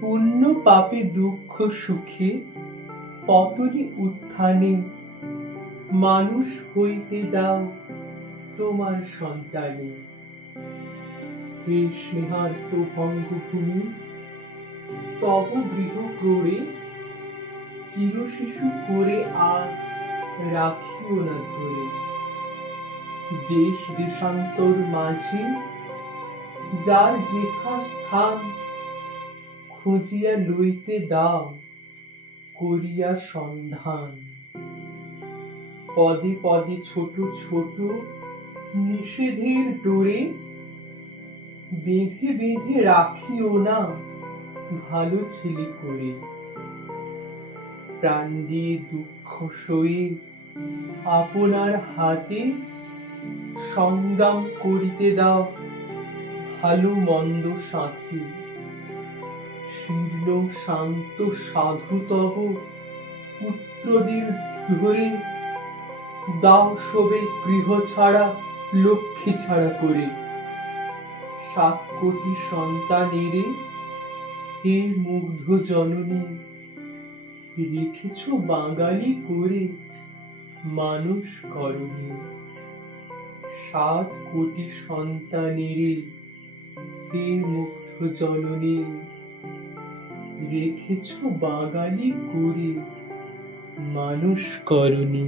পুণ্য পাপে দুঃখ সুখে পতনে উত্থানে মানুষ হইতে দাও তোমার সন্তানে। হে স্নেহার্ত বঙ্গভূমি, তব গৃহ ক্রোড়ে চিরশিশু করে আর রাখিও না ধরে। দেশ দেশান্তর মাঝে যার যেথা স্থান খুঁজিয়া লইতে দাও করিয়া সন্ধান। পদে পদে ছোট ছোট নিষেধের ডোরে বেঁধে বেঁধে রাখিও না ভালো ছেলে করে। প্রাণ দিয়ে দুঃখ সয়ে আপনার হাতে সংগ্রাম করিতে দাও ভালো মন্দ সাথে। শীর্ণ শান্ত সাধুতব পুত্রদের ধরে দাও শোবে গৃহ ছাড়া লক্ষ্মী ছাড়া করে। 7 কোটি সন্তানেরে হে মুগ্ধ জননী, রেখেছ বাঙালি করে মানুষ করনি। 7 কোটি সন্তানেরে হে মুগ্ধ জননী, রেখেছ বাঙালি করে মানুষ করনি।